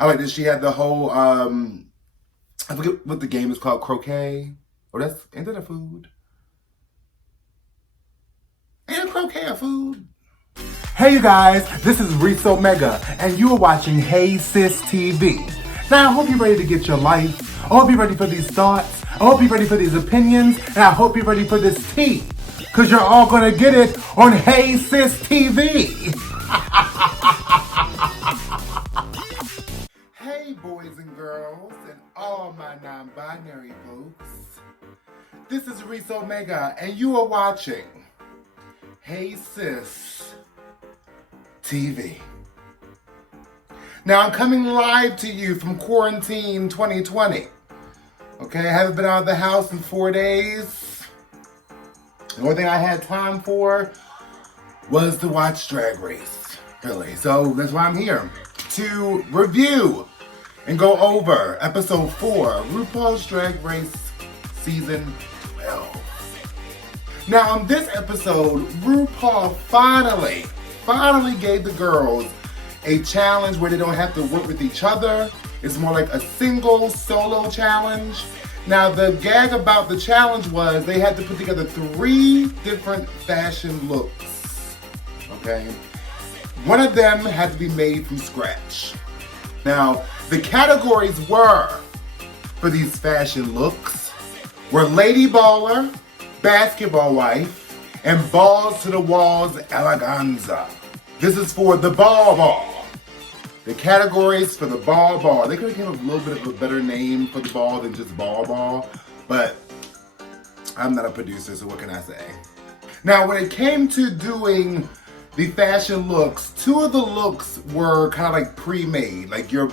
I like that she had the whole, I forget what the game is called, croquet. Oh, ain't that a food? Ain't croquet a food? Hey you guys, this is Reese Omega, and you are watching Hey Sis TV. Now I hope you're ready to get your life. I hope you're ready for these thoughts. I hope you're ready for these opinions, and I hope you're ready for this tea. Cause you're all gonna get it on Hey Sis TV. Hey boys and girls, and all my non-binary folks. This is Reese Omega, and you are watching Hey Sis TV. Now I'm coming live to you from quarantine 2020. Okay, I haven't been out of the house in 4 days. The only thing I had time for was to watch Drag Race, really. So that's why I'm here, to review and go over episode 4, RuPaul's Drag Race season 12. Now on this episode, RuPaul finally gave the girls a challenge where they don't have to work with each other. It's more like a single solo challenge. Now the gag about the challenge was they had to put together 3 different fashion looks, okay? One of them had to be made from scratch. Now the categories were, for these fashion looks, were Lady Baller, Basketball Wife, and Balls to the Walls Eleganza. This is for the Ball. The categories for the Ball. They could have came up with a little bit of a better name for the ball than just Ball, but I'm not a producer, so what can I say? Now, when it came to doing the fashion looks, 2 of the looks were kind of like pre-made. Like your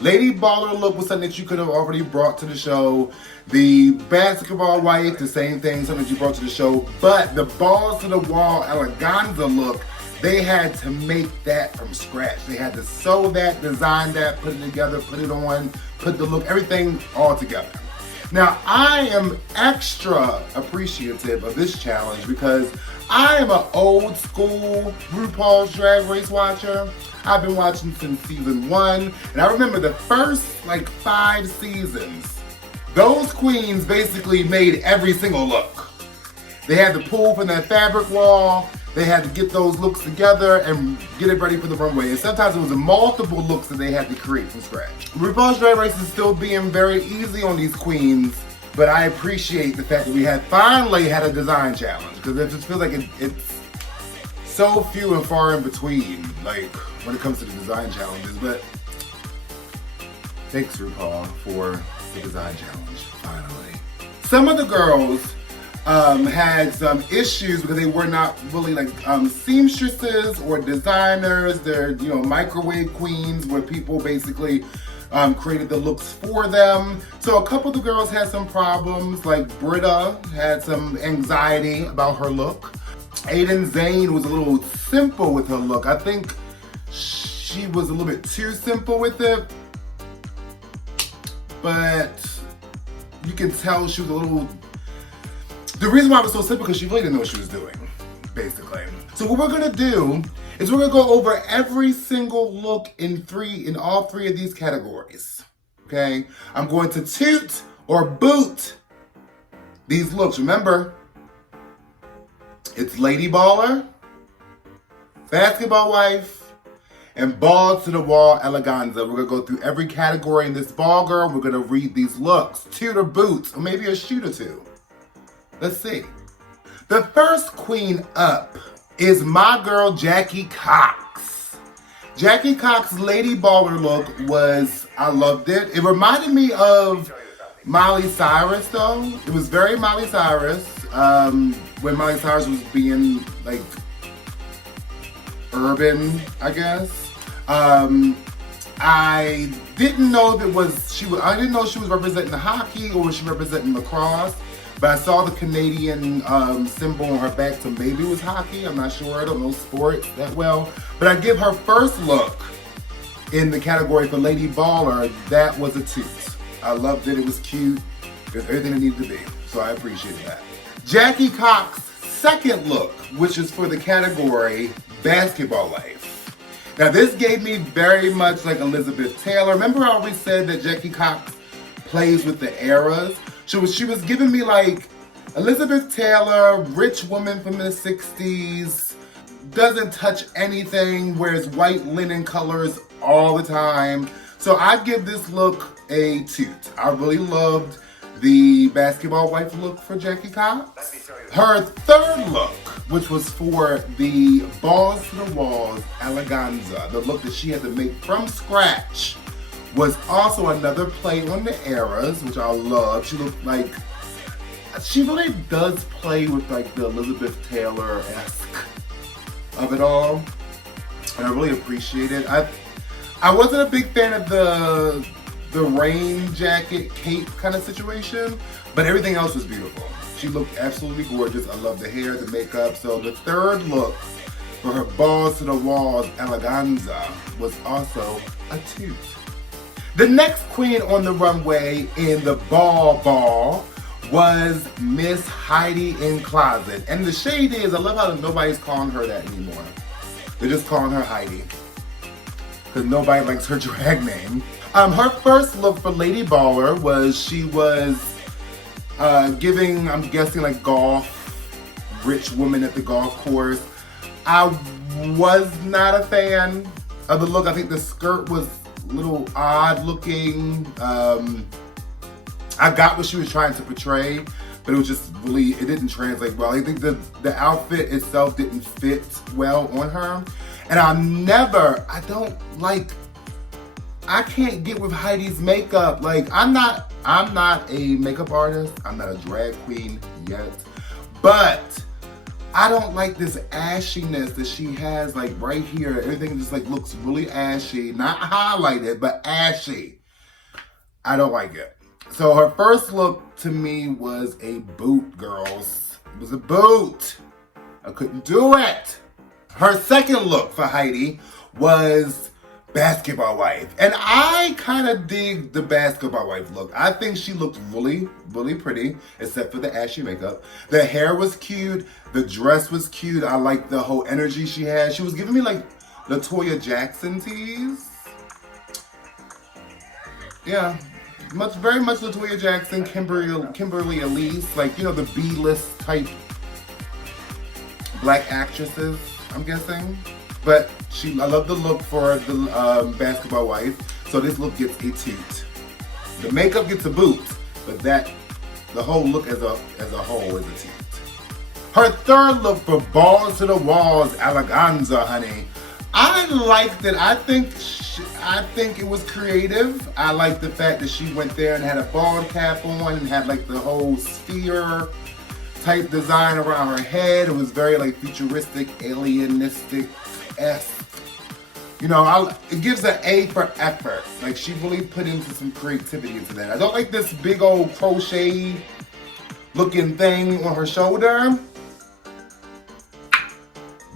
Lady Baller look was something that you could have already brought to the show. The Basketball Wife, the same thing, something that you brought to the show. But the Balls to the Wall Eleganza look, they had to make that from scratch. They had to sew that, design that, put it together, put it on, put the look, everything all together. Now, I am extra appreciative of this challenge because I am an old school RuPaul's Drag Race watcher. I've been watching since season 1, and I remember the first 5 seasons, those queens basically made every single look. They had to pull from that fabric wall. They had to get those looks together and get it ready for the runway. And sometimes it was multiple looks that they had to create from scratch. RuPaul's Drag Race is still being very easy on these queens, but I appreciate the fact that we finally had a design challenge, because it just feels like it's so few and far in between, when it comes to the design challenges. But thanks, RuPaul, for the design challenge, finally. Some of the girls had some issues because they were not really seamstresses or designers. They're, microwave queens where people basically created the looks for them. So a couple of the girls had some problems, like Britta had some anxiety about her look. Aiden Zane was a little simple with her look. I think she was a little bit too simple with it, but you can tell she was a little. The reason why it was so simple because she really didn't know what she was doing, basically. So what we're gonna do is we're gonna go over every single look in all 3 of these categories, okay? I'm going to toot or boot these looks. Remember, it's Lady Baller, Basketball Wife, and Balls to the Wall Eleganza. We're gonna go through every category in this ball, girl. We're gonna read these looks, toot or boot, or maybe a shoot or 2. Let's see. The first queen up is my girl, Jackie Cox. Jackie Cox's Lady Baller look I loved it. It reminded me of Miley Cyrus though. It was very Miley Cyrus, when Miley Cyrus was being urban, I guess. I didn't know if I didn't know she was representing the hockey or was she representing lacrosse. But I saw the Canadian symbol on her back, so maybe it was hockey. I'm not sure. I don't know sports that well. But I give her first look in the category for Lady Baller, that was a toot. I loved it. It was cute. It was everything it needed to be. So I appreciated that. Jackie Cox's second look, which is for the category Basketball Life. Now this gave me very much like Elizabeth Taylor. Remember how we said that Jackie Cox plays with the eras? She was giving me like Elizabeth Taylor, rich woman from the 60s, doesn't touch anything, wears white linen colors all the time. So I give this look a toot. I really loved the basketball wife look for Jackie Cox. Her third look, which was for the balls to the walls eleganza, the look that she had to make from scratch, was also another play on the eras, which I love. She looked like, she really does play with like the Elizabeth Taylor-esque of it all, and I really appreciate it. I wasn't a big fan of the rain jacket cape kind of situation, but everything else was beautiful. She looked absolutely gorgeous. I love the hair, the makeup. So the third look for her balls to the walls eleganza was also a toot. The next queen on the runway in the ball was Miss Heidi in Closet. And the shade is, I love how nobody's calling her that anymore. They're just calling her Heidi, because nobody likes her drag name. Her first look for Lady Baller was, she was giving, I'm guessing, like golf, rich woman at the golf course. I was not a fan of the look. I think the skirt was a little odd looking. I got what she was trying to portray, but it was just really, it didn't translate well. I think the outfit itself didn't fit well on her. And I can't get with Heidi's makeup. Like, I'm not a makeup artist. I'm not a drag queen yet. But I don't like this ashiness that she has, like right here. Everything just like looks really ashy. Not highlighted, but ashy. I don't like it. So her first look to me was a boot, girls. It was a boot. I couldn't do it. Her second look for Heidi was basketball wife. And I kind of dig the basketball wife look. I think she looked really, really pretty, except for the ashy makeup. The hair was cute. The dress was cute. I liked the whole energy she had. She was giving me like LaToya Jackson tease. Yeah. Very much LaToya Jackson, Kimberly Elise, like, you know, the B-list type black actresses, I'm guessing. But I love the look for the basketball wife, so this look gets a toot. The makeup gets a boot, but the whole look as a whole is a toot. Her third look for balls to the walls eleganza, honey. I liked it. I think it was creative. I like the fact that she went there and had a bald cap on and had like the whole sphere type design around her head. It was very like futuristic, alienistic-esque. You know, it gives an A for effort. Like, she really put into some creativity into that. I don't like this big old crochet looking thing on her shoulder.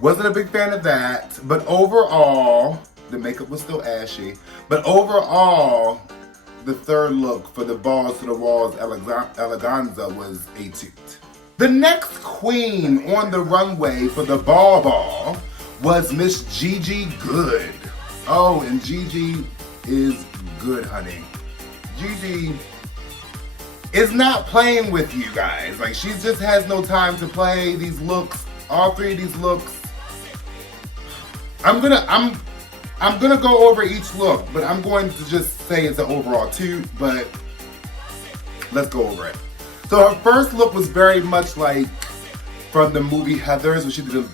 Wasn't a big fan of that, but overall, the makeup was still ashy. But overall, the third look for the balls to the walls eleganza was a toot. The next queen on the runway for the ball was Miss Gigi Good. Oh, and Gigi is good, honey. Gigi is not playing with you guys. Like, she just has no time to play these looks. All three of these looks. I'm gonna go over each look, but I'm going to just say it's an overall toot, but let's go over it. So her first look was very much like from the movie Heathers, when she did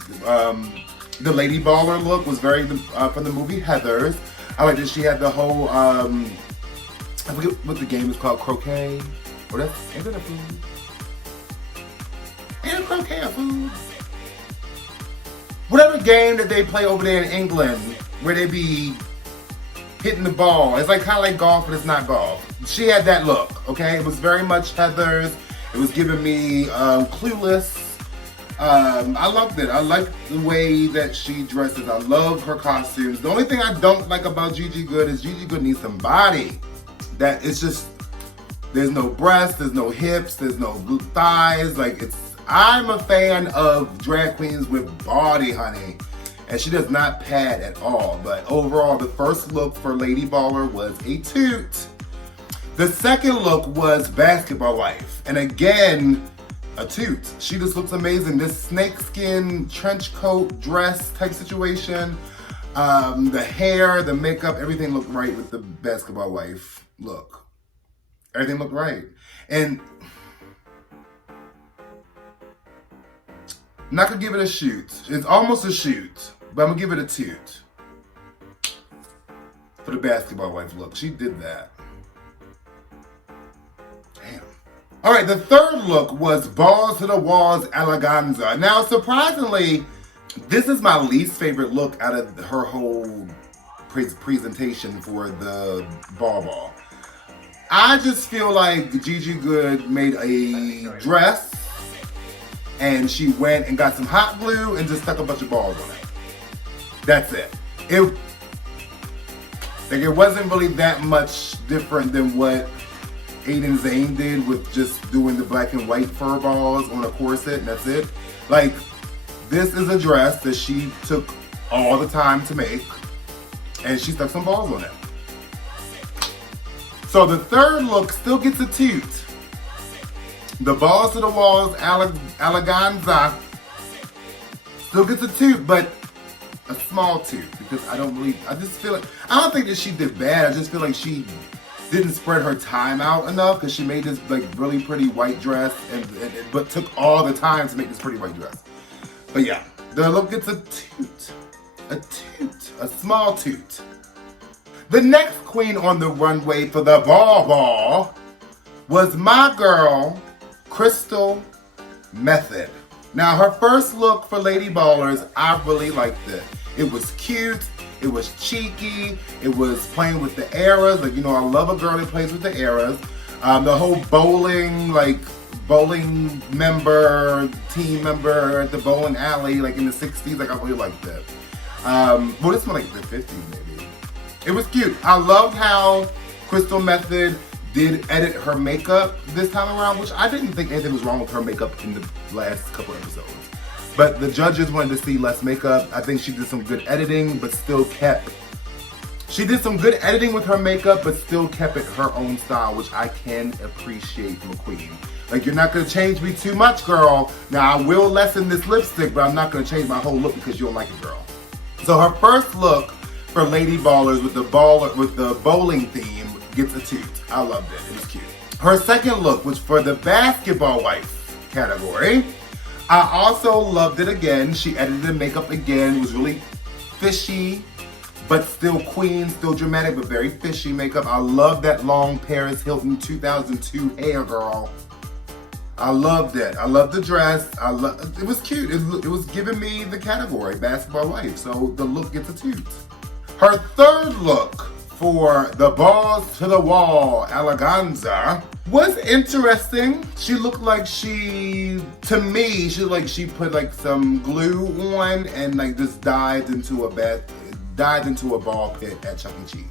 the Lady Baller look was very from the movie Heathers. I like that she had the whole, I forget what the game is called, croquet? Is it a food? Ain't croquet a food? Whatever game that they play over there in England, where they be hitting the ball. It's like kind of like golf, but it's not golf. She had that look, okay? It was very much Heathers. It was giving me Clueless. I loved it. I like the way that she dresses. I love her costumes. The only thing I don't like about Gigi Good is Gigi Good needs some body. That it's just, there's no breasts, there's no hips, there's no thighs. Like, I'm a fan of drag queens with body, honey. And she does not pad at all. But overall, the first look for Lady Baller was a toot. The second look was Basketball Wife. And again, a toot. She just looks amazing. This snakeskin trench coat dress type situation. The hair, the makeup, everything looked right with the Basketball Wife look. Everything looked right. And I'm not gonna give it a shoot. It's almost a shoot, but I'm gonna give it a toot. For the Basketball Wife look. She did that. Damn. All right, the third look was Balls to the Walls Eleganza. Now, surprisingly, this is my least favorite look out of her whole presentation for the ball. I just feel like Gigi Good made a dress and she went and got some hot glue and just stuck a bunch of balls on it. That's it. It wasn't really that much different than what Aiden Zane did with just doing the black and white fur balls on a corset, and that's it. Like, this is a dress that she took all the time to make, and she stuck some balls on it. So the third look still gets a toot. The Balls to the Walls Eleganza still gets a toot, but a small toot, because I just feel like, I don't think that she did bad. I just feel like she didn't spread her time out enough, because she made this like really pretty white dress, but took all the time to make this pretty white dress. But yeah, the look gets a toot, a small toot. The next queen on the runway for the ball was my girl, Crystal Method. Now, her first look for Lady Ballers, I really liked it. It was cute, it was cheeky, it was playing with the eras. Like, you know, I love a girl that plays with the eras. The whole bowling team member at the bowling alley, like in the 60s, like I really liked that. Well, this one like the 50s maybe. It was cute. I loved how Crystal Method did edit her makeup this time around, which I didn't think anything was wrong with her makeup in the last couple episodes. But the judges wanted to see less makeup. I think she did some good editing, but still kept... She did some good editing with her makeup, but still kept it her own style, which I can appreciate from a queen. Like, you're not gonna change me too much, girl. Now, I will lessen this lipstick, but I'm not gonna change my whole look because you don't like it, girl. So her first look for Lady Ballers with the bowling theme gets a toot. I loved it. It was cute. Her second look was for the Basketball Wife category. I also loved it again. She edited the makeup again. It was really fishy, but still queen, still dramatic, but very fishy makeup. I love that long Paris Hilton 2002 hair, girl. I loved it. I loved the dress. It was cute. It was giving me the category, Basketball Wife. So the look gets a toot. Her third look for the Balls to the Wall Eleganza was interesting. She looked like she put like some glue on and like just dived into a ball pit at Chuck E. Cheese.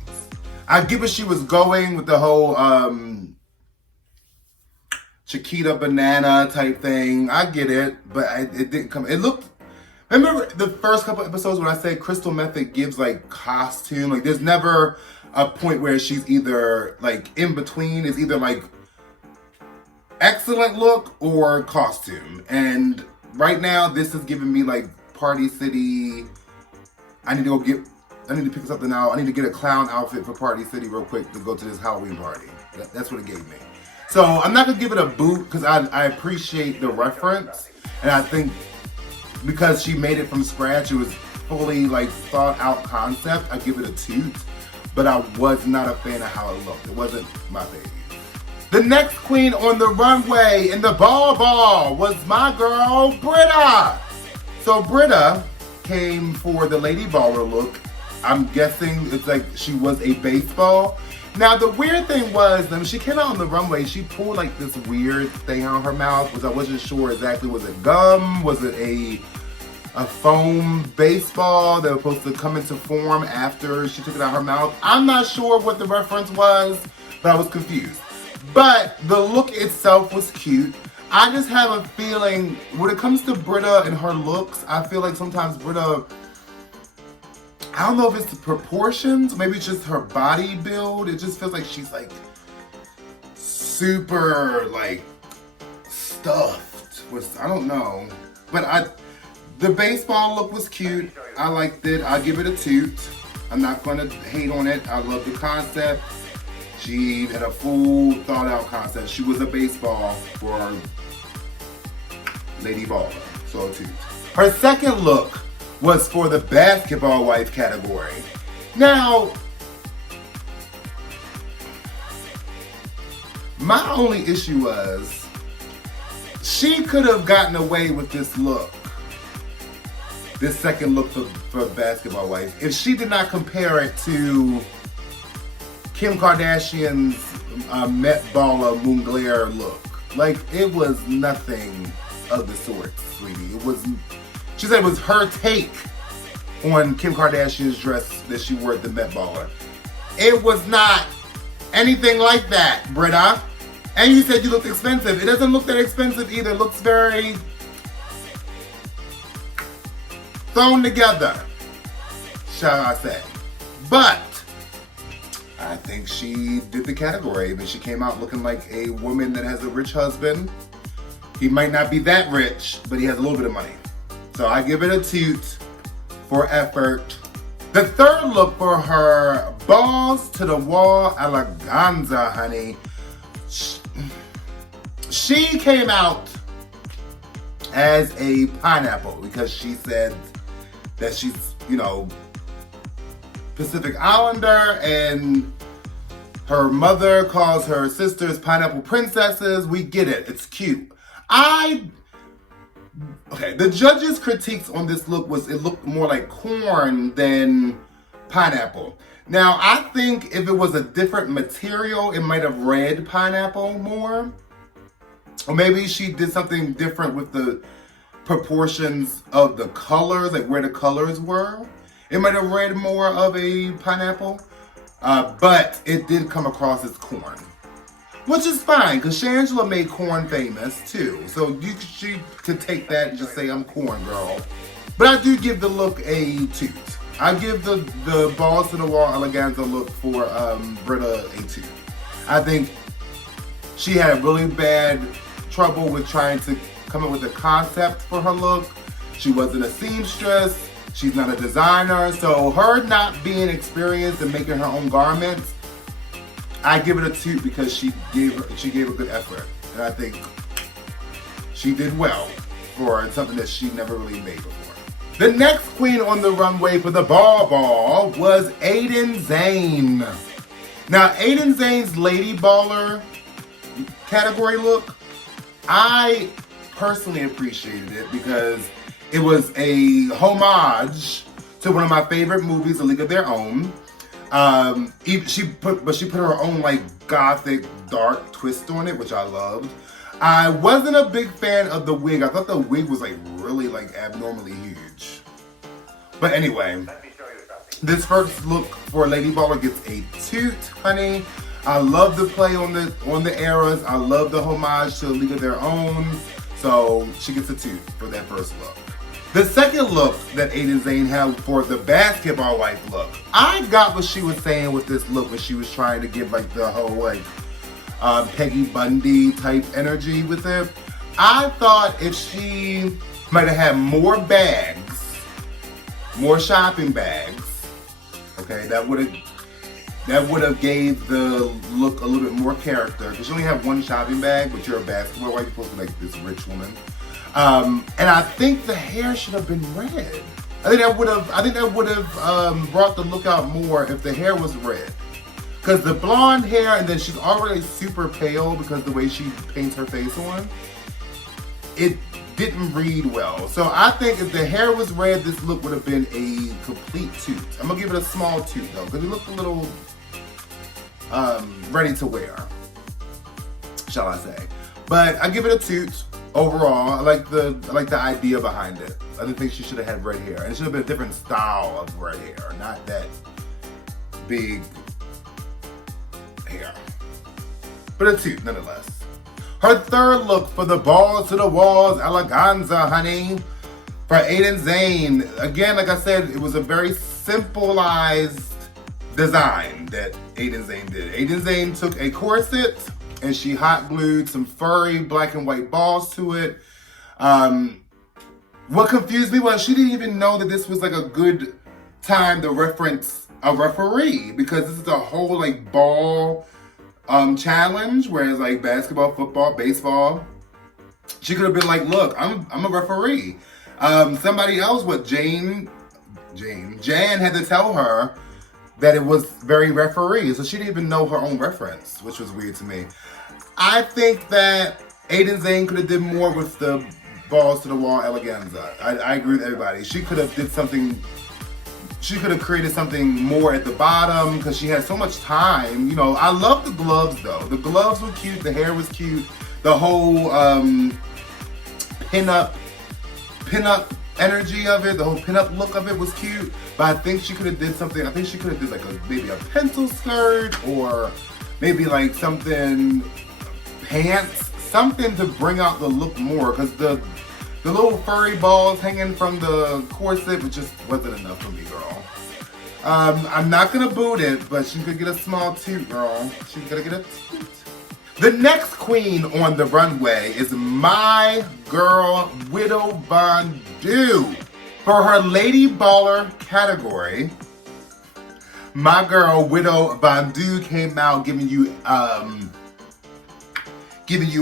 I get where she was going with the whole Chiquita banana type thing. I get it, but it didn't come. It looked. Remember the first couple episodes when I said Crystal Method gives like costume? Like, there's never a point where she's either like in between. It's either like excellent look or costume. And right now, this is giving me like Party City. I need to pick something out. I need to get a clown outfit for Party City real quick to go to this Halloween party. That's what it gave me. So I'm not gonna give it a boot because I appreciate the reference, and I think because she made it from scratch, it was fully like thought out concept. I give it a toot, but I was not a fan of how it looked. It wasn't my favorite. The next queen on the runway in the ball was my girl Britta. So Britta came for the Lady Baller look. I'm guessing it's like she was a baseball. Now, the weird thing was, when she came out on the runway, she pulled like this weird thing out of her mouth, which I wasn't sure exactly. Was it gum? Was it a foam baseball that was supposed to come into form after she took it out of her mouth? I'm not sure what the reference was, but I was confused. But the look itself was cute. I just have a feeling, when it comes to Britta and her looks, I feel like sometimes Britta I don't know if it's the proportions, maybe it's just her body build. It just feels like she's like super like stuffed. I don't know. But the baseball look was cute. I liked it. I'll give it a toot. I'm not gonna hate on it. I love the concept. She had a full thought out concept. She was a baseball for Lady Baller. So a toot. Her second look was for the basketball wife category. Now, my only issue was she could have gotten away with this look, this second look for basketball wife, if she did not compare it to Kim Kardashian's Met Baller Moonglaire look. Like, it was nothing of the sort, sweetie. She said it was her take on Kim Kardashian's dress that she wore at the Met Baller. It was not anything like that, Britta. And you said you looked expensive. It doesn't look that expensive either. It looks very thrown together, shall I say. But I think she did the category. I mean, she came out looking like a woman that has a rich husband. He might not be that rich, but he has a little bit of money. So I give it a toot for effort. The third look for her, balls to the wall eleganza, honey. She came out as a pineapple because she said that she's, Pacific Islander, and her mother calls her sisters pineapple princesses. We get it. It's cute. Okay, the judges' critiques on this look was it looked more like corn than pineapple. Now, I think if it was a different material, it might have read pineapple more. Or maybe she did something different with the proportions of the colors, like where the colors were. It might have read more of a pineapple, but it did come across as corn. Which is fine, because Shangela made corn famous too. So she could take that and just say, I'm corn girl. But I do give the look a toot. I give the balls to the wall eleganza look for Britta a toot. I think she had really bad trouble with trying to come up with a concept for her look. She wasn't a seamstress. She's not a designer. So her not being experienced and making her own garments, I give it a toot because she gave a good effort. And I think she did well for something that she never really made before. The next queen on the runway for the ball was Aiden Zane. Now, Aiden Zane's Lady Baller category look, I personally appreciated it because it was a homage to one of my favorite movies, A League of Their Own. She put her own like gothic dark twist on it, which I loved. I wasn't a big fan of the wig. I thought the wig was like really like abnormally huge. But anyway, this first look for Lady Baller gets a toot, honey. I love the play on the eras. I love the homage to A League of Their Own. So she gets a toot for that first look. The second look that Aiden Zane had for the basketball wife look, I got what she was saying with this look when she was trying to give like the whole like Peggy Bundy type energy with it. I thought if she might have had more bags, more shopping bags, okay, that would have gave the look a little bit more character. Because you only have one shopping bag, but you're a basketball wife, you're supposed to be like this rich woman. And I think the hair should have been red. I think that would have brought the look out more if the hair was red. Because the blonde hair, and then she's already super pale because the way she paints her face on, it didn't read well. So I think if the hair was red, this look would have been a complete toot. I'm gonna give it a small toot though, because it looked a little ready to wear, shall I say. But I give it a toot. Overall, I like the idea behind it. I didn't think she should have had red hair. And it should have been a different style of red hair, not that big hair. But a toot, nonetheless. Her third look for the balls to the walls eleganza, honey, for Aiden Zane. Again, like I said, it was a very simplified design that Aiden Zane did. Aiden Zane took a corset and she hot glued some furry black and white balls to it. What confused me was she didn't even know that this was like a good time to reference a referee, because this is a whole like ball challenge, whereas like basketball, football, baseball, she could have been like, look, I'm a referee. Somebody else, Jan had to tell her that it was very referee, so she didn't even know her own reference, which was weird to me. I think that Aiden Zane could have did more with the balls to the wall eleganza. I agree with everybody. She could have did something. She could have created something more at the bottom because she had so much time. You know, I love the gloves though. The gloves were cute. The hair was cute. The whole pin-up energy of it, the whole pin-up look of it was cute. But I think she could have did something. I think she could have did like maybe a pencil skirt, or maybe like something, pants, something to bring out the look more. Because the little furry balls hanging from the corset just wasn't enough for me, girl. I'm not gonna boot it, but she could get a small toot, girl. She's gonna get a toot. The next queen on the runway is my girl, Widow Von Du. For her Lady Baller category, my girl, Widow Von Du, came out giving you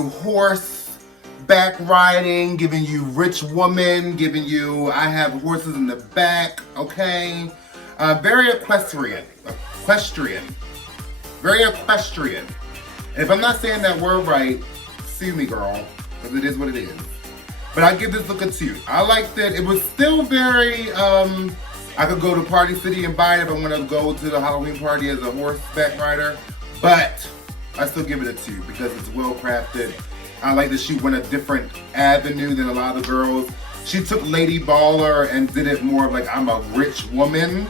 horse back riding, giving you rich woman, giving you I have horses in the back, okay? Very equestrian. Very equestrian. And if I'm not saying that word right, sue me, girl, because it is what it is. But I give this look a 2. I like that it was still very, I could go to Party City and buy it if I want to go to the Halloween party as a horseback rider, but I still give it a 2 because it's well crafted. I like that she went a different avenue than a lot of the girls. She took Lady Baller and did it more of like, I'm a rich woman,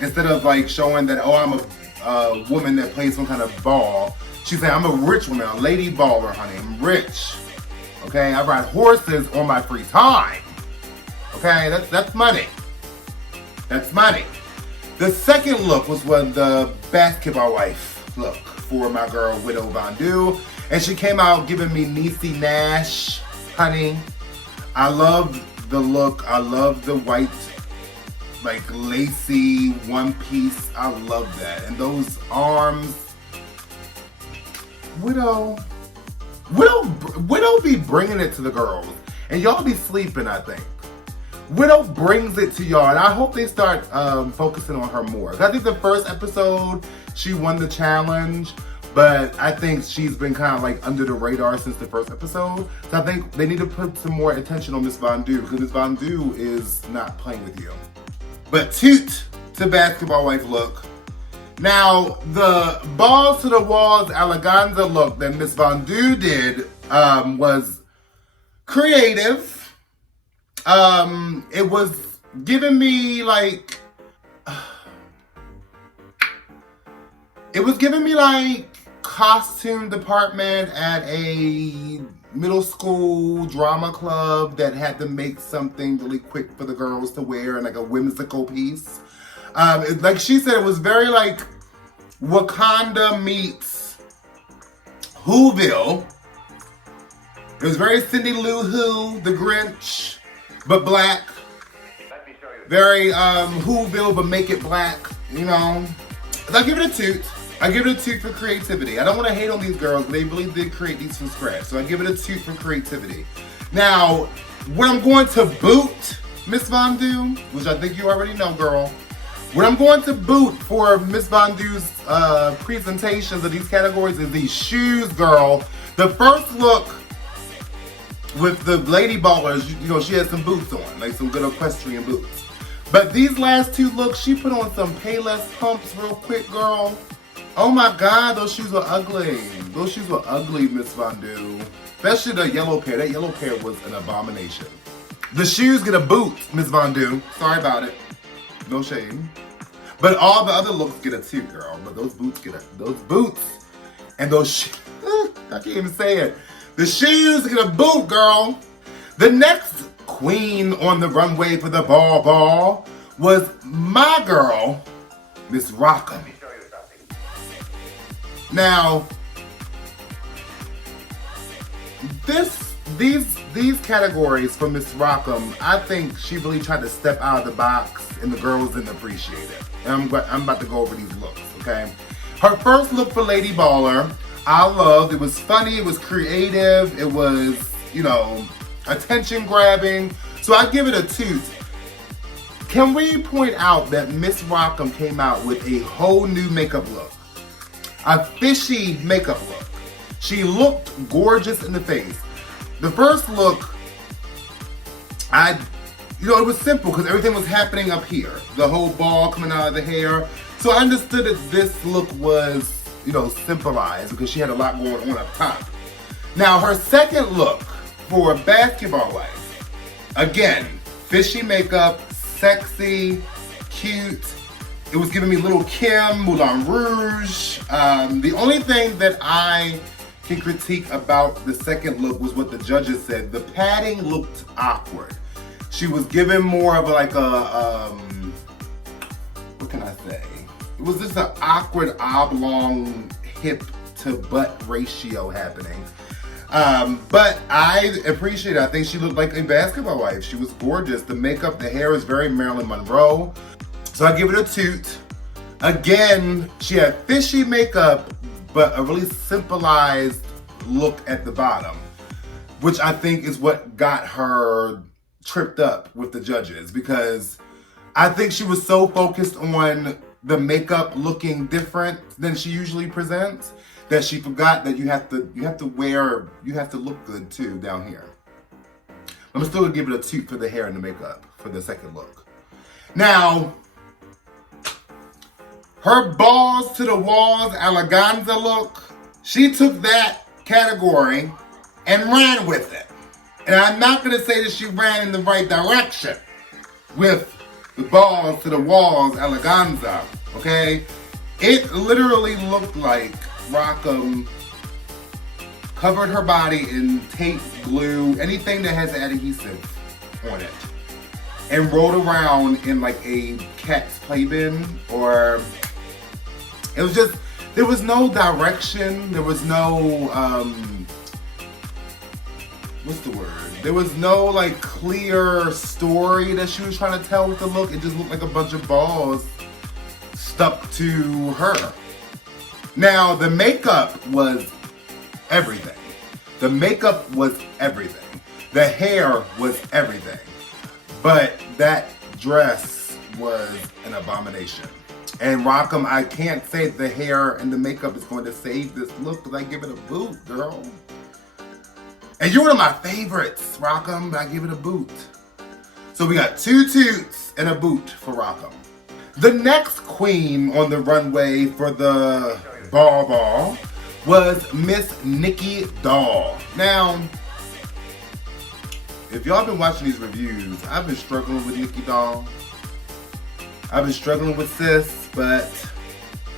instead of like showing that, oh, I'm a woman that plays some kind of ball. She's saying, I'm a rich woman, a Lady Baller, honey, I'm rich. Okay, I ride horses on my free time. Okay, that's money. That's money. The second look was the basketball wife look for my girl, Widow Von Du. And she came out giving me Niecy Nash, honey. I love the look. I love the white, like lacy one piece. I love that. And those arms. Widow be bringing it to the girls. And y'all be sleeping, I think. Widow brings it to y'all. And I hope they start focusing on her more. I think the first episode, she won the challenge. But I think she's been kind of like under the radar since the first episode. So I think they need to put some more attention on Miss Von Du, because Miss Von Du is not playing with you. But toot to basketball wife look. Now, the balls to the walls eleganza look that Miss Von Du did was creative. It was giving me like, costume department at a middle school drama club that had to make something really quick for the girls to wear and like a whimsical piece. Like she said, it was very like Wakanda meets Whoville. It was very Cindy Lou Who, the Grinch, but black. Very Whoville, but make it black, you know. So I give it a toot. I give it a toot for creativity. I don't want to hate on these girls, but they really did create these from scratch. So I give it a toot for creativity. Now, what I'm going to boot Miss Von Du, which I think you already know, girl. What I'm going to boot for Miss Von Du's presentations of these categories is these shoes, girl. The first look with the Lady Ballers, you know, she had some boots on, like some good equestrian boots. But these last 2 looks, she put on some Payless pumps real quick, girl. Oh my God, those shoes were ugly. Those shoes were ugly, Miss Von Du. Especially the yellow pair. That yellow pair was an abomination. The shoes get a boot, Miss Von Du. Sorry about it. No shame. But all the other looks get a 2, girl. But those boots those boots and those shoes. I can't even say it. The shoes get a boot, girl. The next queen on the runway for the ball was my girl, Miss Rockham. Now, these categories for Miss Rockham, I think she really tried to step out of the box and the girls didn't appreciate it. And I'm about to go over these looks, okay? Her first look for Lady Baller, I loved. It was funny, it was creative, it was, attention grabbing. So I give it a toot. Can we point out that Miss Rockham came out with a whole new makeup look? A fishy makeup look. She looked gorgeous in the face. The first look, it was simple because everything was happening up here. The whole ball coming out of the hair. So I understood that this look was, simplified because she had a lot going on up top. Now her second look for Basketball Wife, again, fishy makeup, sexy, cute. It was giving me Little Kim, Moulin Rouge. The only thing that I can critique about the second look was what the judges said. The padding looked awkward. She was given more of what can I say? It was just an awkward oblong hip to butt ratio happening. But I appreciate it. I think she looked like a basketball wife. She was gorgeous. The makeup, the hair is very Marilyn Monroe. So I give it a toot. Again, she had fishy makeup, but a really simplified look at the bottom, which I think is what got her tripped up with the judges, because I think she was so focused on the makeup looking different than she usually presents that she forgot that you have to look good too down here. I'm still gonna give it a toot for the hair and the makeup for the second look. Now, her balls to the walls eleganza look, she took that category and ran with it. And I'm not gonna say that she ran in the right direction with the balls to the walls eleganza, okay? It literally looked like Rockham covered her body in tape, glue, anything that has adhesive on it, and rolled around in like a cat's playpen, or it was just, there was no direction, there was no, what's the word? There was no like clear story that she was trying to tell with the look. It just looked like a bunch of balls stuck to her. Now, the makeup was everything. The makeup was everything. The hair was everything. But that dress was an abomination. And Rockham, I can't say the hair and the makeup is going to save this look, because I give it a boot, girl. And you're one of my favorites, Rockham, but I give it a boot. So we got 2 toots and a boot for Rockham. The next queen on the runway for the ball was Miss Nikki Doll. Now, if y'all been watching these reviews, I've been struggling with Nikki Doll. I've been struggling with sis, but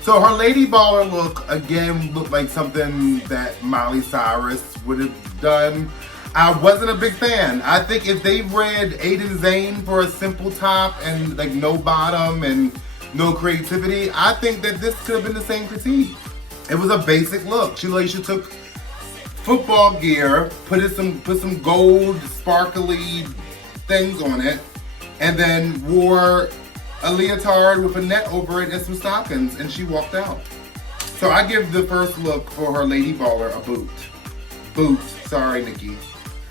so her Lady Baller look again looked like something that Miley Cyrus would have done. I wasn't a big fan. I think if they read Aiden Zane for a simple top and like no bottom and no creativity, I think that this could have been the same critique. It was a basic look. She took football gear, put some gold sparkly things on it, and then wore a leotard with a net over it and some stockings, and she walked out. So I give the first look for her Lady Baller a boot. Boot, sorry Nikki.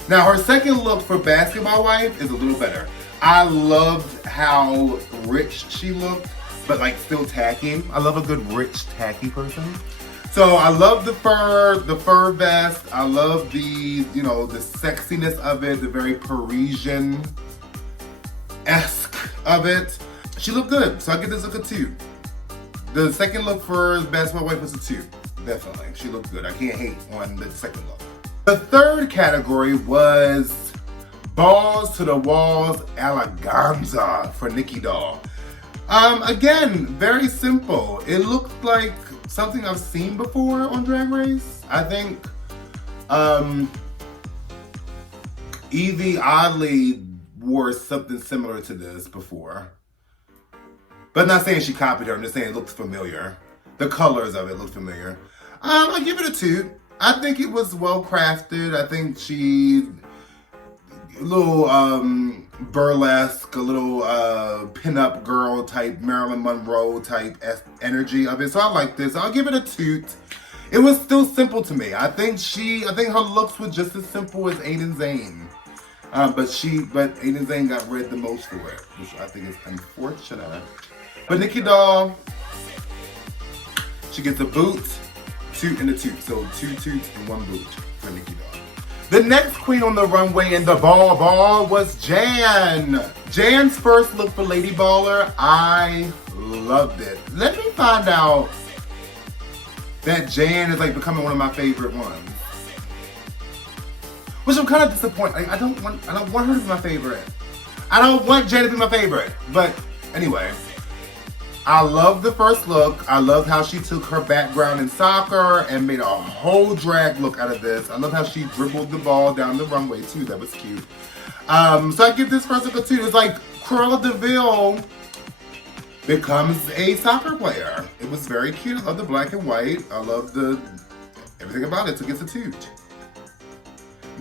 Now her second look for Basketball Wife is a little better. I loved how rich she looked, but like still tacky. I love a good rich tacky person. So I love the fur vest. I love the sexiness of it, the very Parisian-esque of it. She looked good, so I give this look a 2. The second look for Basketball Wife was a 2, definitely. She looked good. I can't hate on the second look. The third category was balls to the walls eleganza for Nikki Doll. Again, very simple. It looked like something I've seen before on Drag Race. I think Evie Oddly wore something similar to this before. But I'm not saying she copied her. I'm just saying it looked familiar. The colors of it looked familiar. I give it a 2. I think it was well crafted. I think she a little burlesque, a little pin-up girl type, Marilyn Monroe type energy of it. So I like this. I'll give it a 2. It was still simple to me. I think her looks were just as simple as Aiden Zane. But Aiden Zane got read the most for it, which I think is unfortunate. But Nikki Doll, she gets a boot, toot, and a toot. So 2 toots and 1 boot for Nikki Doll. The next queen on the runway in the ball was Jan. Jan's first look for Lady Baller, I loved it. Let me find out that Jan is like becoming one of my favorite ones. Which I'm kind of disappointed. Like, I don't want her to be my favorite. I don't want Jan to be my favorite. But anyway, I love the first look. I love how she took her background in soccer and made a whole drag look out of this. I love how she dribbled the ball down the runway too. That was cute. So I give this first look a 2. It's like Cruella de Vil becomes a soccer player. It was very cute. I love the black and white. I love everything about it. So it gets a 2.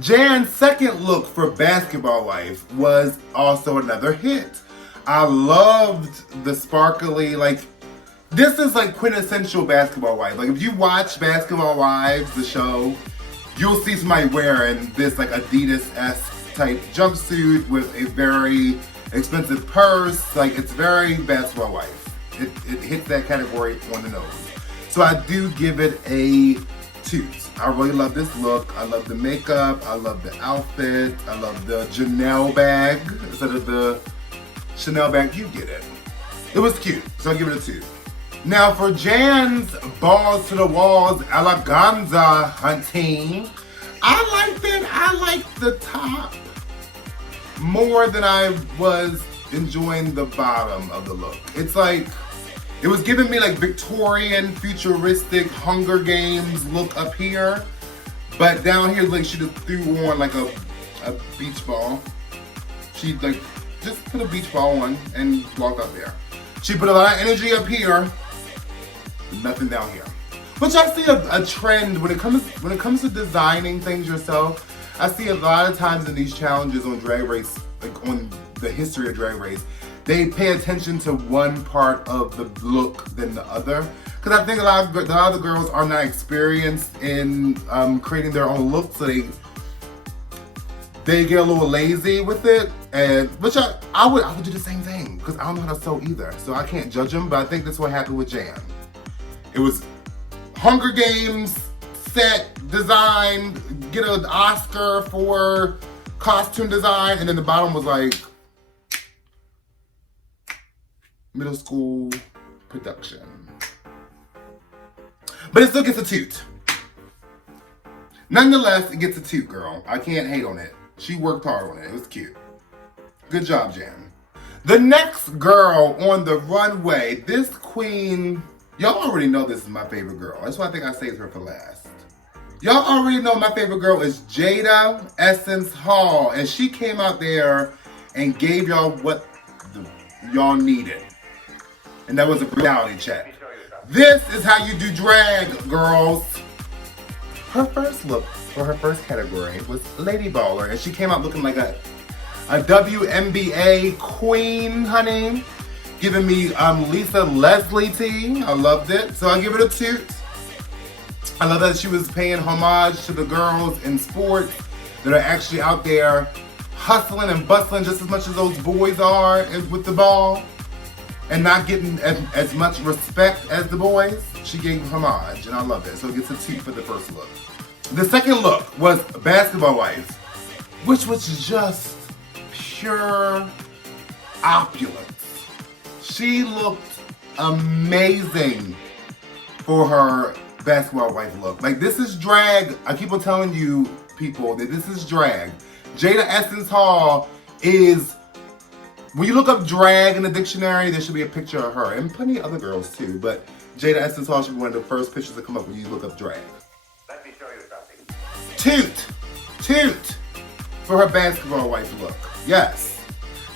Jan's second look for Basketball Wife was also another hit. I loved the sparkly, like, this is like quintessential Basketball Wife. Like, if you watch Basketball Wives, the show, you'll see somebody wearing this like Adidas-esque type jumpsuit with a very expensive purse. Like, it's very Basketball Wife. It hits that category on the nose. So I do give it a 2. I really love this look. I love the makeup. I love the outfit. I love the Janelle bag instead of the Chanel bag. You get it. It was cute, so I give it a 2. Now for Jan's balls to the walls eleganza hunting, I liked it. I liked the top more than I was enjoying the bottom of the look. It's like, it was giving me like Victorian, futuristic Hunger Games look up here. But down here, like, she just threw on like a beach ball. She like just put a beach ball on and walked up there. She put a lot of energy up here, nothing down here. Which I see a trend when it comes to designing things yourself. I see a lot of times in these challenges on Drag Race, like on the history of Drag Race, they pay attention to one part of the look than the other. Because I think a lot of the girls are not experienced in creating their own look, so they get a little lazy with it. And which I would do the same thing, because I don't know how to sew either, so I can't judge them. But I think that's what happened with Jan. It was Hunger Games set design, get an Oscar for costume design, and then the bottom was like middle school production. But it still gets a toot. Nonetheless, it gets a toot, girl. I can't hate on it. She worked hard on it. It was cute. Good job, Jan. The next girl on the runway, this queen, y'all already know this is my favorite girl. That's why I think I saved her for last. Y'all already know my favorite girl is Jada Essence Hall. And she came out there and gave y'all what y'all needed. And that was a reality check. This is how you do drag, girls. Her first look for her first category was Lady Baller, and she came out looking like a WNBA queen, honey. Giving me Lisa Leslie tea. I loved it, so I give it a toot. I love that she was paying homage to the girls in sports that are actually out there hustling and bustling just as much as those boys are with the ball, and not getting as much respect as the boys. She gave homage, and I love it. So it gets a toot for the first look. The second look was Basketball Wife, which was just pure opulence. She looked amazing for her Basketball Wife look. Like, this is drag. I keep on telling you people that this is drag. Jada Essence Hall is, when you look up drag in the dictionary, there should be a picture of her, and plenty of other girls too, but Jada Essence Hall should be one of the first pictures that come up when you look up drag. Let me show you something. Toot for her Basketball Wife look. Yes.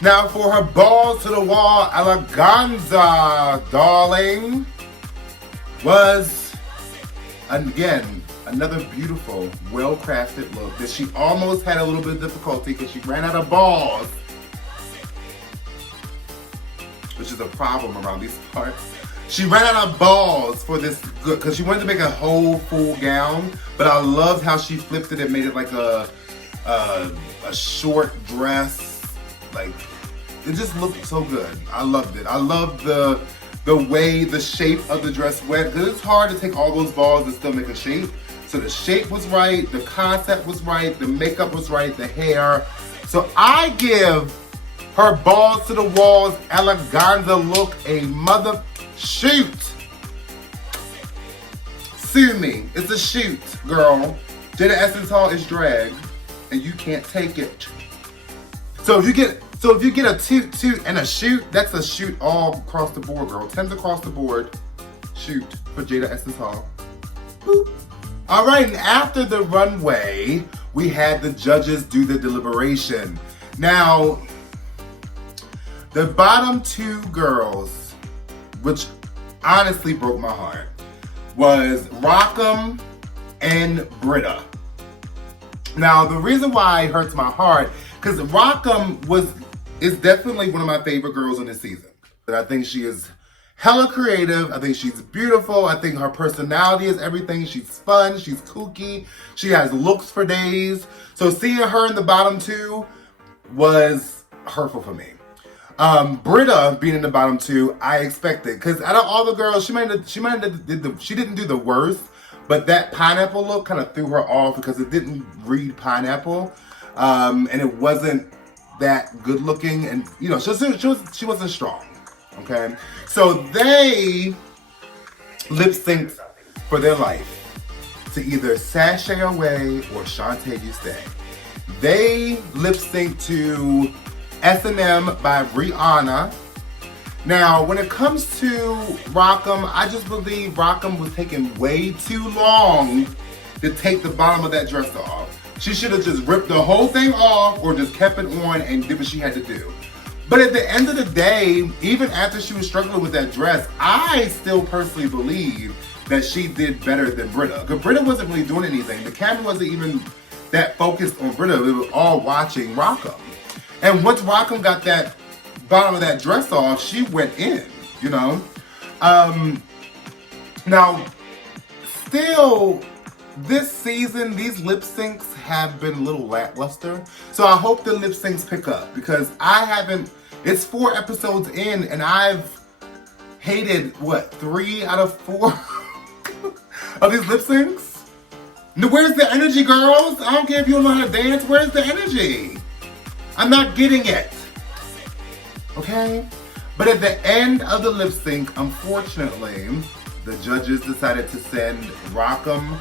Now for her balls to the wall eleganza, darling, was, again, another beautiful, well-crafted look that she almost had a little bit of difficulty because she ran out of balls, which is a problem around these parts. She ran out of balls for this good because she wanted to make a whole full gown, but I loved how she flipped it and made it like a short dress. Like, it just looked so good. I loved it. I loved the way the shape of the dress went, because it's hard to take all those balls and still make a shape. So the shape was right, the concept was right, the makeup was right, the hair. So I give her balls to the walls eleganza look a mother shoot. Sue me. It's a shoot, girl. Jada Essence Hall is drag, and you can't take it. So if you get a toot and a shoot, that's a shoot all across the board, girl. 10s across the board. Shoot for Jada Essence Hall. Boop. All right, and after the runway, we had the judges do the deliberation. Now, the bottom two girls, which honestly broke my heart, was Rockham and Britta. Now, the reason why it hurts my heart, because Rockham is definitely one of my favorite girls in this season. And I think she is hella creative. I think she's beautiful. I think her personality is everything. She's fun. She's kooky. She has looks for days. So seeing her in the bottom two was hurtful for me. Britta being in the bottom two, I expected, because out of all the girls, she didn't do the worst, but that pineapple look kind of threw her off because it didn't read pineapple, and it wasn't that good looking, and you know, she wasn't strong. Okay, so they lip synced for their life to either Sashay Away or Shantae You Stay. They lip synced to S&M by Rihanna. Now, when it comes to Rockham, I just believe Rockham was taking way too long to take the bottom of that dress off. She should have just ripped the whole thing off or just kept it on and did what she had to do. But at the end of the day, even after she was struggling with that dress, I still personally believe that she did better than Britta. Because Britta wasn't really doing anything. The camera wasn't even that focused on Britta. It was all watching Rockham. And once Rockham got that bottom of that dress off, she went in, you know? Now, still, this season, these lip syncs have been a little lackluster. So I hope the lip syncs pick up, because it's 4 episodes in and I've hated, 3 out of 4 of these lip syncs? Where's the energy, girls? I don't care if you don't know how to dance, where's the energy? I'm not getting it. Okay? But at the end of the lip sync, unfortunately, the judges decided to send Rockham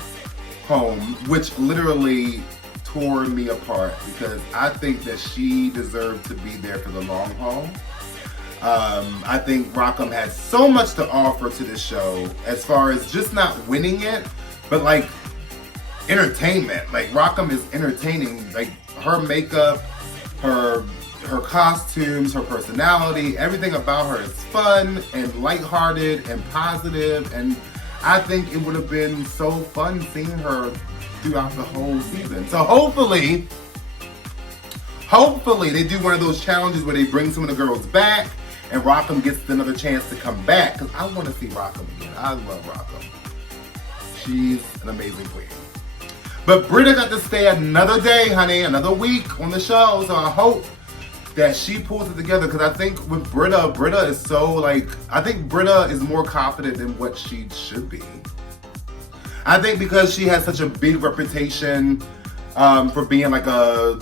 home, which literally tore me apart because I think that she deserved to be there for the long haul. I think Rockham has so much to offer to this show as far as just not winning it, but like entertainment. Like Rockham is entertaining. Like her makeup, her costumes, her personality, everything about her is fun and lighthearted and positive, and I think it would have been so fun seeing her throughout the whole season. So hopefully they do one of those challenges where they bring some of the girls back and Rockham gets another chance to come back, because I want to see Rockham again. I love Rockham. She's an amazing queen. But Britta got to stay another day, honey, another week on the show, so I hope that she pulls it together, because I think with Britta is so I think Britta is more confident than what she should be. I think because she has such a big reputation for being like a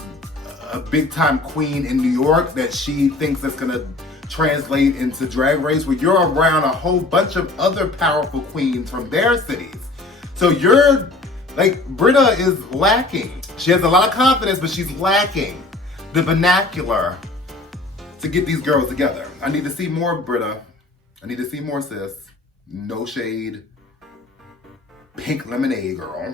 big time queen in New York, that she thinks that's gonna translate into Drag Race, where you're around a whole bunch of other powerful queens from their cities. So Britta is lacking. She has a lot of confidence, but she's lacking the vernacular to get these girls together. I need to see more Britta. I need to see more sis. No shade. Pink lemonade girl.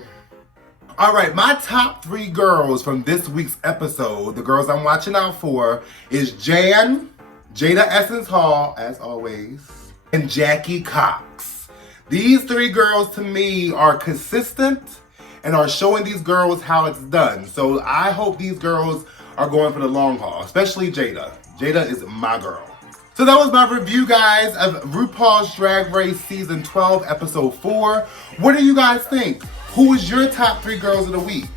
All right, my top 3 girls from this week's episode, the girls I'm watching out for, is Jada Essence Hall, as always, and Jackie Cox. These 3 girls to me are consistent and are showing these girls how it's done. So I hope these girls are going for the long haul, especially Jada. Jada is my girl. So that was my review, guys, of RuPaul's Drag Race Season 12, Episode 4. What do you guys think? Who is your top 3 girls of the week?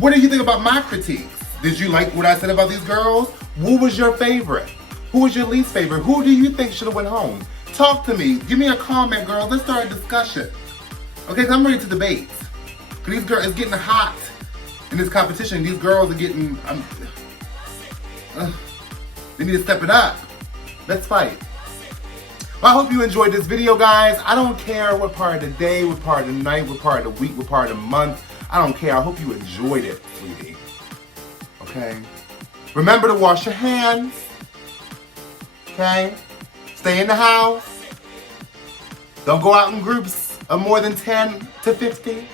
What do you think about my critiques? Did you like what I said about these girls? What was your favorite? Who was your least favorite? Who do you think should have went home? Talk to me. Give me a comment, girls. Let's start a discussion. Okay, 'cause I'm ready to debate. 'Cause these girls, it's getting hot in this competition. These girls are getting, they need to step it up. Let's fight. Well, I hope you enjoyed this video, guys. I don't care what part of the day, what part of the night, what part of the week, what part of the month. I don't care. I hope you enjoyed it, sweetie. Okay? Remember to wash your hands. Okay? Stay in the house. Don't go out in groups of more than 10 to 50.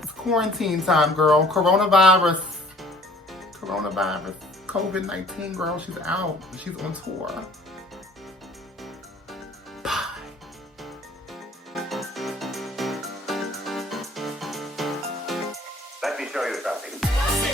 It's quarantine time, girl. Coronavirus. COVID-19, girl. She's out. She's on tour. Let me show you something.